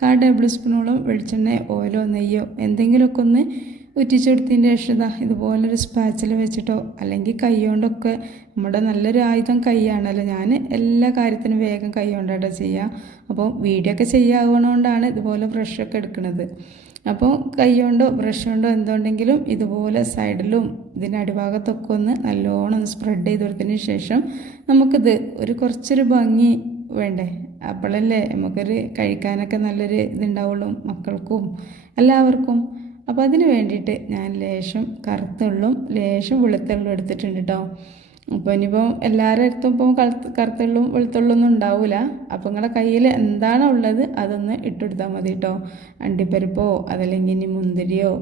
കാ ടേബിൾ സ്പൂണോളം വെളിച്ചെണ്ണ ഓയിലോ നെയ്യോ എന്തെങ്കിലുമൊക്കെ ഒന്ന് ഉറ്റിച്ചെടുത്തതിന്റെ ഇതാ ഇതുപോലൊരു സ്പാച്ചിൽ വെച്ചിട്ടോ അല്ലെങ്കിൽ കൈ കൊണ്ടൊക്കെ നമ്മുടെ നല്ലൊരു ആയുധം കൈയാണല്ലോ. ഞാൻ എല്ലാ കാര്യത്തിനും വേഗം കൈ കൊണ്ടാട്ടോ ചെയ്യുക. അപ്പോൾ വീഡിയോ ഒക്കെ ചെയ്യാവുന്നതുകൊണ്ടാണ് ഇതുപോലെ ബ്രഷൊക്കെ എടുക്കുന്നത്. അപ്പോൾ കൈ കൊണ്ടോ ബ്രഷ് കൊണ്ടോ എന്തുണ്ടെങ്കിലും ഇതുപോലെ സൈഡിലും ഇതിന്റെ അടിഭാഗത്തൊക്കെ ഒന്ന് നല്ലോണം സ്പ്രെഡ് ചെയ്ത് കൊടുത്തതിന് ശേഷം നമുക്കിത് ഒരു കുറച്ചൊരു ഭംഗി വേണ്ടേ? അപ്പോഴല്ലേ നമുക്കൊരു കഴിക്കാനൊക്കെ നല്ലൊരു ഇതുണ്ടാവുള്ളൂ മക്കൾക്കും എല്ലാവർക്കും. അപ്പോൾ അതിന് വേണ്ടിയിട്ട് ഞാൻ ലേശം കറുത്തുള്ളും ലേശം വെളുത്തുള്ളും എടുത്തിട്ടുണ്ട് കേട്ടോ അപ്പോൾ ഇനിയിപ്പോൾ എല്ലാവരുടെ അടുത്തും ഇപ്പം കറുത്ത് കറുത്തുള്ളും വെളുത്തുള്ളൊന്നും ഉണ്ടാവില്ല അപ്പോൾ നിങ്ങളുടെ കയ്യിൽ എന്താണോ ഉള്ളത് അതൊന്ന് ഇട്ടുകൊടുത്താൽ മതി കേട്ടോ അണ്ടിപ്പരിപ്പോ അതല്ലെങ്കിൽ ഇനി മുന്തിരിയോ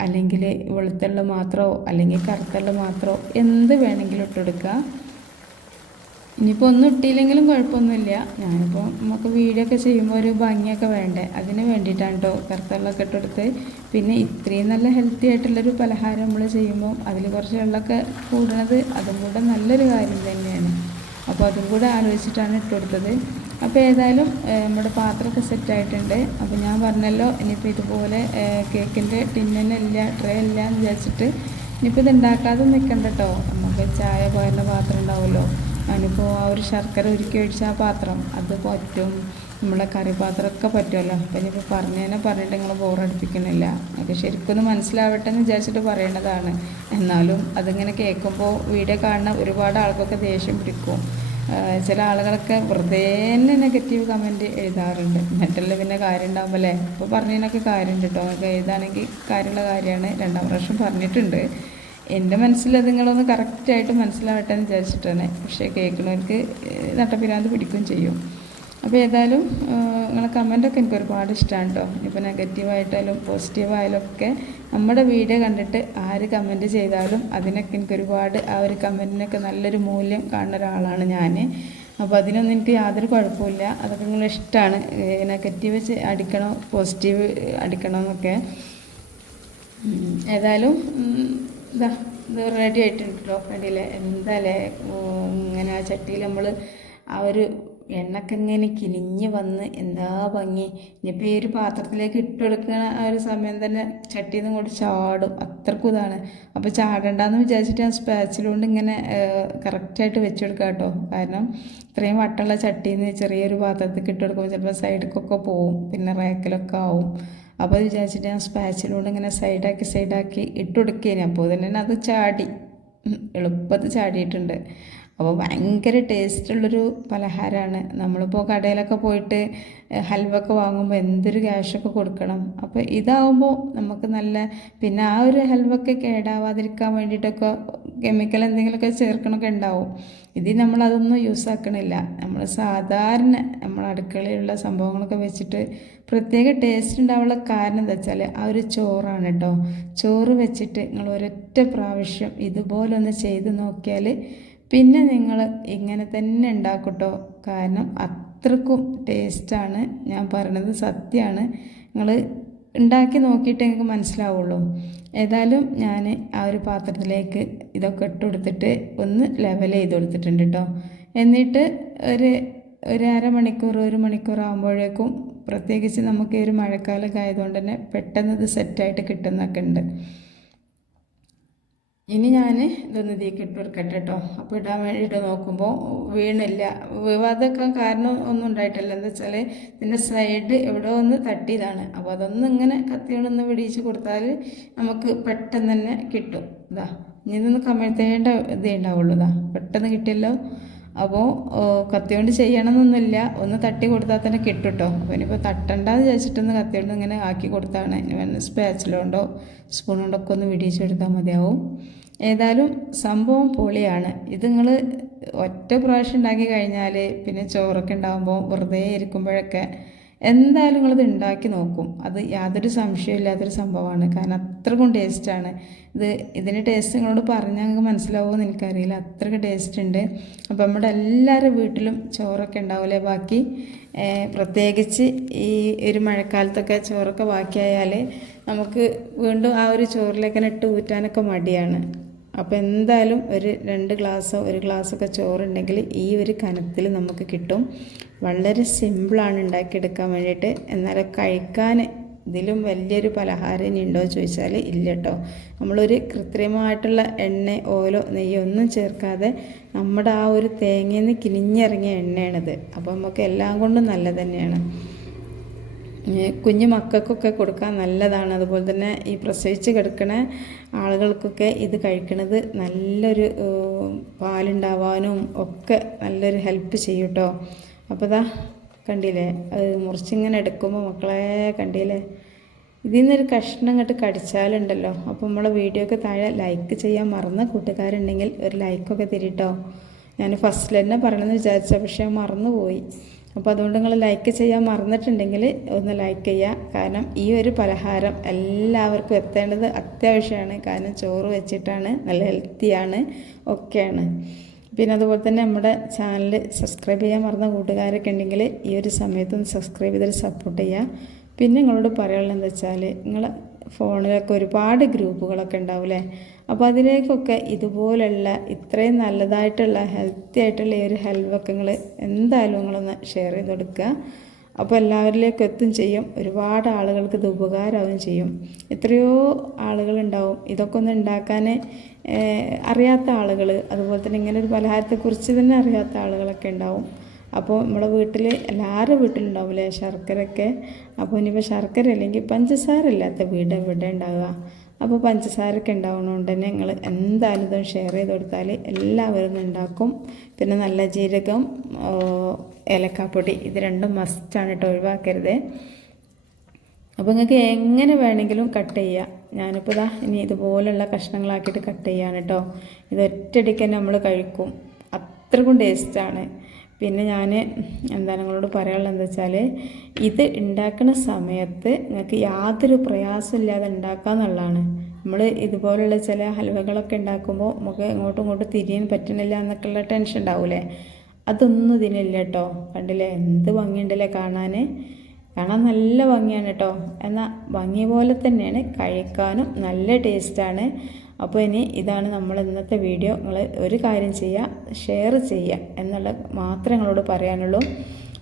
അല്ലെങ്കിൽ വെളുത്തുള്ള മാത്രമോ അല്ലെങ്കിൽ കറുത്തുള്ള മാത്രമോ എന്ത് വേണമെങ്കിലും ഇട്ടുകൊടുക്കുക ഇനിയിപ്പോൾ ഒന്നും ഇട്ടില്ലെങ്കിലും കുഴപ്പമൊന്നുമില്ല. ഞാനിപ്പോൾ നമുക്ക് വീഡിയോ ഒക്കെ ചെയ്യുമ്പോൾ ഒരു ഭംഗിയൊക്കെ വേണ്ടേ? അതിന് വേണ്ടിയിട്ടാണ് കേട്ടോ കറുത്തുള്ളൊക്കെ ഇട്ടെടുത്ത് പിന്നെ ഇത്രയും നല്ല ഹെൽത്തി ആയിട്ടുള്ളൊരു പലഹാരം നമ്മൾ ചെയ്യുമ്പോൾ അതിൽ കുറച്ച് വെള്ളമൊക്കെ കൂടുന്നത് അതും കൂടെ നല്ലൊരു കാര്യം തന്നെയാണ്. അപ്പോൾ അതും കൂടെ ആലോചിച്ചിട്ടാണ് ഇട്ടുകൊടുത്തത് അപ്പോൾ ഏതായാലും നമ്മുടെ പാത്രമൊക്കെ സെറ്റായിട്ടുണ്ട് അപ്പോൾ ഞാൻ പറഞ്ഞല്ലോ ഇനിയിപ്പോൾ ഇതുപോലെ കേക്കിന്റെ ടിന്നല്ല ട്രേ ഇല്ല എന്ന് വിചാരിച്ചിട്ട് ഇനിയിപ്പോൾ ഇത് ഉണ്ടാക്കാതെ നിൽക്കണ്ട കേട്ടോ നമുക്ക് ചായ പോയ പാത്രം ഉണ്ടാവുമല്ലോ. അതിനിപ്പോൾ ആ ഒരു ശർക്കര ഉരുക്കി ഒഴിച്ച ആ പാത്രം അത് പറ്റും. നമ്മളെ കറിപാത്രമൊക്കെ പറ്റുമല്ലോ. അപ്പം ഇനിയിപ്പോൾ പറഞ്ഞതിനെ പറഞ്ഞിട്ട് നിങ്ങൾ ബോറടിപ്പിക്കുന്നില്ല അത് ശരിക്കൊന്ന് മനസ്സിലാവട്ടെ എന്ന് വിചാരിച്ചിട്ട് പറയേണ്ടതാണ്. എന്നാലും അതിങ്ങനെ കേൾക്കുമ്പോൾ വീഡിയോ കാണുന്ന ഒരുപാട് ആൾക്കൊക്കെ ദേഷ്യം പിടിക്കും. ചില ആളുകളൊക്കെ വെറുതെ തന്നെ നെഗറ്റീവ് കമന്റ് എഴുതാറുണ്ട്. എന്നിട്ടല്ലേ പിന്നെ കാര്യം ഉണ്ടാകുമ്പോൾ അല്ലേ? ഇപ്പോൾ പറഞ്ഞതിനൊക്കെ കാര്യമുണ്ട് കേട്ടോ. എഴുതാണെങ്കിൽ കാര്യമുള്ള കാര്യമാണ്. രണ്ടാം പ്രാവശ്യം പറഞ്ഞിട്ടുണ്ട്. എന്റെ മനസ്സിൽ അത് നിങ്ങളൊന്ന് കറക്റ്റായിട്ട് മനസ്സിലാവട്ടെ എന്ന് വിചാരിച്ചിട്ടാണ് പക്ഷേ കേൾക്കുന്നവർക്ക് നട്ടപ്പിരാന്ത് പിടിക്കുകയും ചെയ്യും. അപ്പോൾ ഏതായാലും നിങ്ങളെ കമന്റൊക്കെ എനിക്ക് ഒരുപാട് ഇഷ്ടമാണ് കേട്ടോ ഇപ്പോൾ നെഗറ്റീവായിട്ടായാലും പോസിറ്റീവായാലും ഒക്കെ നമ്മുടെ വീഡിയോ കണ്ടിട്ട് ആര് കമന്റ് ചെയ്താലും അതിനൊക്കെ എനിക്ക് ഒരുപാട് ആ ഒരു കമന്റിനൊക്കെ നല്ലൊരു മൂല്യം കാണുന്ന ഒരാളാണ് ഞാൻ. അപ്പോൾ അതിനൊന്നും എനിക്ക് യാതൊരു കുഴപ്പമില്ല അതൊക്കെ നിങ്ങൾ ഇഷ്ടമാണ് നെഗറ്റീവ് അടിക്കണോ പോസിറ്റീവ് അടിക്കണോ എന്നൊക്കെ. ഏതായാലും ഇതാ റെഡി ആയിട്ടുണ്ടല്ലോ റെഡിയല്ലേ എന്താല്ലേ ഇങ്ങനെ ആ ചട്ടിയിൽ നമ്മൾ ആ ഒരു എണ്ണക്കെ ഇങ്ങനെ കിനിഞ്ഞ് വന്ന് എന്താ ഭംഗി. ഇനിയിപ്പോൾ ഈ ഒരു പാത്രത്തിലേക്ക് ഇട്ട് കൊടുക്കുന്ന ആ ഒരു സമയം തന്നെ ചട്ടിയിൽ നിന്ന് കൂടി ചാടും. അത്രക്കും ഇതാണ്. അപ്പോൾ ചാടണ്ടെന്ന് വിചാരിച്ചിട്ട് ഞാൻ സ്പാച്ചിലുകൊണ്ട് ഇങ്ങനെ കറക്റ്റായിട്ട് വെച്ച് കൊടുക്കാം കേട്ടോ കാരണം ഇത്രയും വട്ടമുള്ള ചട്ടിയിൽ നിന്ന് ചെറിയൊരു പാത്രത്തിൽ ഇട്ട് കൊടുക്കുമ്പോൾ ചിലപ്പോൾ സൈഡിലേക്കൊക്കെ പോവും. പിന്നെ റേക്കിലൊക്കെ ആവും. അപ്പോൾ അത് വിചാരിച്ചിട്ട് ഞാൻ സ്പാച്ചിലൂടെ ഇങ്ങനെ സൈഡാക്കി സൈഡാക്കി ഇട്ട് കൊടുക്കേനെ. അപ്പോൾ തന്നെ അത് ചാടി. എളുപ്പത്തിൽ ചാടിയിട്ടുണ്ട്. അപ്പോൾ ഭയങ്കര ടേസ്റ്റുള്ളൊരു പലഹാരമാണ്. നമ്മളിപ്പോൾ കടയിലൊക്കെ പോയിട്ട് ഹൽവ ഒക്കെ വാങ്ങുമ്പോൾ എന്തൊരു ക്യാഷൊക്കെ കൊടുക്കണം. അപ്പോൾ ഇതാവുമ്പോൾ നമുക്ക് നല്ല പിന്നെ ആ ഒരു ഹൽവൊക്കെ കേടാവാതിരിക്കാൻ വേണ്ടിയിട്ടൊക്കെ കെമിക്കൽ എന്തെങ്കിലുമൊക്കെ ചേർക്കണമൊക്കെ ഉണ്ടാവും. ഇതിൽ നമ്മളതൊന്നും യൂസ് ആക്കണില്ല. നമ്മൾ സാധാരണ നമ്മൾ അടുക്കളയിലുള്ള സംഭവങ്ങളൊക്കെ വെച്ചിട്ട് പ്രത്യേക ടേസ്റ്റ് ഉണ്ടാവാനുള്ള കാരണം എന്താ വെച്ചാൽ ആ ഒരു ചോറാണ് കേട്ടോ. ചോറ് വെച്ചിട്ട് നിങ്ങൾ ഒരൊറ്റ പ്രാവശ്യം ഇതുപോലെ ഒന്ന് ചെയ്ത് നോക്കിയാൽ പിന്നെ നിങ്ങൾ ഇങ്ങനെ തന്നെ ഉണ്ടാക്കട്ടോ. കാരണം അത്രക്കും ടേസ്റ്റാണ്. ഞാൻ പറയണത് സത്യമാണ് നിങ്ങൾ ഉണ്ടാക്കി നോക്കിയിട്ട് എനിക്ക് മനസ്സിലാവുള്ളൂ. ഏതായാലും ഞാൻ ആ ഒരു പാത്രത്തിലേക്ക് ഇതൊക്കെ ഇട്ട് കൊടുത്തിട്ട് ഒന്ന് ലെവൽ ചെയ്ത് കൊടുത്തിട്ടുണ്ട് കേട്ടോ എന്നിട്ട് ഒരു ഒരു അരമണിക്കൂർ ഒരു മണിക്കൂർ ആകുമ്പോഴേക്കും പ്രത്യേകിച്ച് നമുക്ക് ഈ ഒരു മഴക്കാലമൊക്കെ ആയതുകൊണ്ട് തന്നെ പെട്ടെന്ന് ഇത് സെറ്റായിട്ട് കിട്ടുന്നൊക്കെ ഉണ്ട്. ഇനി ഞാൻ ഇതൊന്ന് ഇതിലേക്ക് ഇട്ട് കേട്ടോ അപ്പോൾ ഇടാൻ വേണ്ടിയിട്ട് നോക്കുമ്പോൾ വീണില്ല. വിവാദമൊക്കെ കാരണം ഒന്നും ഉണ്ടായിട്ടില്ല. എന്താ വെച്ചാൽ ഇതിന്റെ സൈഡ് എവിടെ ഒന്ന് തട്ടിയതാണ്. അപ്പോൾ അതൊന്നും ഇങ്ങനെ കത്തിയോടൊന്ന് പിടിച്ച് കൊടുത്താൽ നമുക്ക് പെട്ടെന്ന് തന്നെ കിട്ടും. ഇതാ ഇനി ഇതൊന്ന് കമഴ്ത്തേണ്ട ഇതേ ഉണ്ടാവുള്ളൂ. ഇതാ പെട്ടെന്ന് കിട്ടിയല്ലോ. അപ്പോൾ കത്തിയോണ്ട് ചെയ്യണമെന്നൊന്നുമില്ല ഒന്ന് തട്ടി കൊടുത്താൽ തന്നെ കിട്ടും കേട്ടോ അപ്പോൾ ഇനിയിപ്പോൾ തട്ടണ്ടെന്ന് വിചാരിച്ചിട്ടൊന്ന് കത്തിയോണ്ട് ഇങ്ങനെ ആക്കി കൊടുത്താണ്. ഇനി വേണം സ്പാച്ചിലുണ്ടോ സ്പൂണുകൊണ്ടൊക്കെ ഒന്ന് വിടിയിച്ചെടുത്താൽ മതിയാവും. ഏതായാലും സംഭവം പൊളിയാണ്. ഇത് നിങ്ങൾ ഒറ്റ പ്രാവശ്യം ഉണ്ടാക്കി കഴിഞ്ഞാൽ പിന്നെ ചോറൊക്കെ ഉണ്ടാകുമ്പോൾ വെറുതെ ഇരിക്കുമ്പോഴൊക്കെ എന്തായാലും നിങ്ങളിത് ഉണ്ടാക്കി നോക്കും. അത് യാതൊരു സംശയമില്ലാത്തൊരു സംഭവമാണ്. കാരണം അത്രക്കും ടേസ്റ്റാണ് ഇത് ഇതിന്റെ ടേസ്റ്റ് നിങ്ങളോട് പറഞ്ഞാൽ നിങ്ങൾക്ക് മനസ്സിലാവുമെന്ന് എനിക്കറിയില്ല. അത്രയ്ക്ക് ടേസ്റ്റ് ഉണ്ട്. അപ്പോൾ നമ്മുടെ എല്ലാവരുടെ വീട്ടിലും ചോറൊക്കെ ഉണ്ടാവില്ലേ ബാക്കി പ്രത്യേകിച്ച് ഈ ഒരു മഴക്കാലത്തൊക്കെ ചോറൊക്കെ ബാക്കിയായാൽ നമുക്ക് വീണ്ടും ആ ഒരു ചോറിലേക്ക് ഇട്ട് ഊറ്റാനൊക്കെ മടിയാണ്. അപ്പോൾ എന്തായാലും ഒരു രണ്ട് ഗ്ലാസ് ഒരു ഗ്ലാസ്സൊക്കെ ചോറുണ്ടെങ്കിൽ ഈ ഒരു കനത്തിൽ നമുക്ക് കിട്ടും. വളരെ സിമ്പിളാണ് ഉണ്ടാക്കിയെടുക്കാൻ വേണ്ടിയിട്ട്. എന്നാൽ കഴിക്കാൻ ഇതിലും വലിയൊരു പലഹാരം ഇനി ഉണ്ടോ ചോദിച്ചാൽ ഇല്ല കേട്ടോ. നമ്മളൊരു കൃത്രിമമായിട്ടുള്ള എണ്ണ ഓയിലോ നെയ്യോ ഒന്നും ചേർക്കാതെ നമ്മുടെ ആ ഒരു തേങ്ങയിൽ നിന്ന് കിനിഞ്ഞിറങ്ങിയ എണ്ണയാണിത്. അപ്പോൾ നമുക്ക് എല്ലാം കൊണ്ടും നല്ലത് തന്നെയാണ്. കുഞ്ഞു മക്കൾക്കൊക്കെ കൊടുക്കാൻ നല്ലതാണ്. അതുപോലെ തന്നെ ഈ പ്രസവിച്ച് കിടക്കുന്ന ആളുകൾക്കൊക്കെ ഇത് കഴിക്കുന്നത് നല്ലൊരു പാലുണ്ടാവാനും ഒക്കെ നല്ലൊരു ഹെൽപ്പ് ചെയ്യും കേട്ടോ അപ്പോൾ ഇതാ കണ്ടില്ലേ അത് മുറിച്ചിങ്ങനെ എടുക്കുമ്പോൾ മക്കളെ കണ്ടില്ലേ? ഇതിൽ നിന്നൊരു കഷ്ണം ഇങ്ങോട്ട് കടിച്ചാലുണ്ടല്ലോ. അപ്പോൾ നമ്മളെ വീഡിയോക്ക് താഴെ ലൈക്ക് ചെയ്യാൻ മറന്ന കൂട്ടുകാരുണ്ടെങ്കിൽ ഒരു ലൈക്കൊക്കെ തരിട്ടോ. ഞാൻ ഫസ്റ്റിൽ തന്നെ പറയണമെന്ന് വിചാരിച്ച പക്ഷേ മറന്നുപോയി. അപ്പോൾ അതുകൊണ്ട് നിങ്ങൾ ലൈക്ക് ചെയ്യാൻ മറന്നിട്ടുണ്ടെങ്കിൽ ഒന്ന് ലൈക്ക് ചെയ്യുക കാരണം ഈ ഒരു പലഹാരം എല്ലാവർക്കും എത്തേണ്ടത് അത്യാവശ്യമാണ്. കാരണം ചോറ് വെച്ചിട്ടാണ് നല്ല ഹെൽത്തിയാണ് ഒക്കെയാണ്. പിന്നെ അതുപോലെ തന്നെ നമ്മുടെ ചാനൽ സബ്സ്ക്രൈബ് ചെയ്യാൻ മറന്ന കൂട്ടുകാരൊക്കെ ഉണ്ടെങ്കിൽ ഈ ഒരു സമയത്തൊന്ന് സബ്സ്ക്രൈബ് ചെയ്തിട്ട് സപ്പോർട്ട് ചെയ്യുക പിന്നെ നിങ്ങളോട് പറയാനുള്ളത് എന്താ വെച്ചാൽ നിങ്ങൾ ഫോണിലൊക്കെ ഒരുപാട് ഗ്രൂപ്പുകളൊക്കെ ഉണ്ടാവില്ലേ? അപ്പോൾ അതിലേക്കൊക്കെ ഇതുപോലുള്ള ഇത്രയും നല്ലതായിട്ടുള്ള ഹെൽത്തി ആയിട്ടുള്ള ഈ ഒരു ഹെൽവൊക്കെ നിങ്ങൾ എന്തായാലും നിങ്ങളൊന്ന് ഷെയർ ചെയ്ത് കൊടുക്കുക. അപ്പോൾ എല്ലാവരിലേക്കും എത്തും ചെയ്യും. ഒരുപാട് ആളുകൾക്ക് ഇത് ഉപകാരമാവും ചെയ്യും. എത്രയോ ആളുകളുണ്ടാവും ഇതൊക്കെ ഒന്ന് ഉണ്ടാക്കാൻ അറിയാത്ത ആളുകൾ അതുപോലെ തന്നെ ഇങ്ങനെ ഒരു പലഹാരത്തെക്കുറിച്ച് തന്നെ അറിയാത്ത ആളുകളൊക്കെ ഉണ്ടാവും. അപ്പോൾ നമ്മുടെ വീട്ടിൽ എല്ലാവരുടെ വീട്ടിലുണ്ടാവില്ലേ ശർക്കരയൊക്കെ? അപ്പോൾ ഇനിയിപ്പോൾ ശർക്കര അല്ലെങ്കിൽ പഞ്ചസാര ഇല്ലാത്ത വീട് എവിടെ ഉണ്ടാവുക? അപ്പോൾ പഞ്ചസാരയൊക്കെ ഉണ്ടാവുന്നതുകൊണ്ട് തന്നെ നിങ്ങൾ എന്തായാലും ഷെയർ ചെയ്ത് കൊടുത്താൽ എല്ലാവരും ഉണ്ടാക്കും. പിന്നെ നല്ല ജീരകം ഏലക്കാപ്പൊടി ഇത് രണ്ടും മസ്റ്റാണ് കേട്ടോ ഒഴിവാക്കരുത്. അപ്പോൾ നിങ്ങൾക്ക് എങ്ങനെ വേണമെങ്കിലും കട്ട് ചെയ്യാം. ഞാനിപ്പോൾ ഇതാ ഇനി ഇതുപോലുള്ള കഷ്ണങ്ങളാക്കിയിട്ട് കട്ട് ചെയ്യാണ് കേട്ടോ. ഇത് ഒറ്റയടിക്ക് തന്നെ നമ്മൾ കഴിക്കും. അത്രക്കും ടേസ്റ്റാണ് പിന്നെ ഞാൻ എന്താ നിങ്ങളോട് പറയാനുള്ളത് എന്താ വെച്ചാൽ ഇത് ഉണ്ടാക്കുന്ന സമയത്ത് നിങ്ങൾക്ക് യാതൊരു പ്രയാസമില്ലാതെ ഉണ്ടാക്കുക എന്നുള്ളതാണ്. നമ്മൾ ഇതുപോലുള്ള ചില ഹൽവകളൊക്കെ ഉണ്ടാക്കുമ്പോൾ നമുക്ക് ഇങ്ങോട്ടും ഇങ്ങോട്ടും തിരിയാൻ പറ്റണില്ല എന്നൊക്കെയുള്ള ടെൻഷൻ ഉണ്ടാവില്ലേ അതൊന്നും ഇതിനില്ല കേട്ടോ കണ്ടില്ലേ? എന്ത് ഭംഗിയുണ്ടല്ലേ കാണാൻ കാണാൻ നല്ല ഭംഗിയാണ് കേട്ടോ എന്നാൽ ഭംഗി പോലെ തന്നെയാണ് കഴിക്കാനും നല്ല ടേസ്റ്റാണ് അപ്പോൾ ഇനി ഇതാണ് നമ്മൾ ഇന്നത്തെ വീഡിയോ നിങ്ങൾ ഒരു കാര്യം ചെയ്യുക ഷെയർ ചെയ്യുക എന്നുള്ള മാത്രമേ നിങ്ങളോട് പറയാനുള്ളൂ.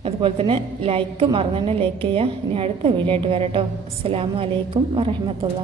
അതുപോലെ തന്നെ ലൈക്ക് മറന്നു ലൈക്ക് ചെയ്യുക ഇനി അടുത്ത വീഡിയോ ആയിട്ട് വരട്ടോ അസ്സാം വലൈക്കും വരഹമത്തുള്ള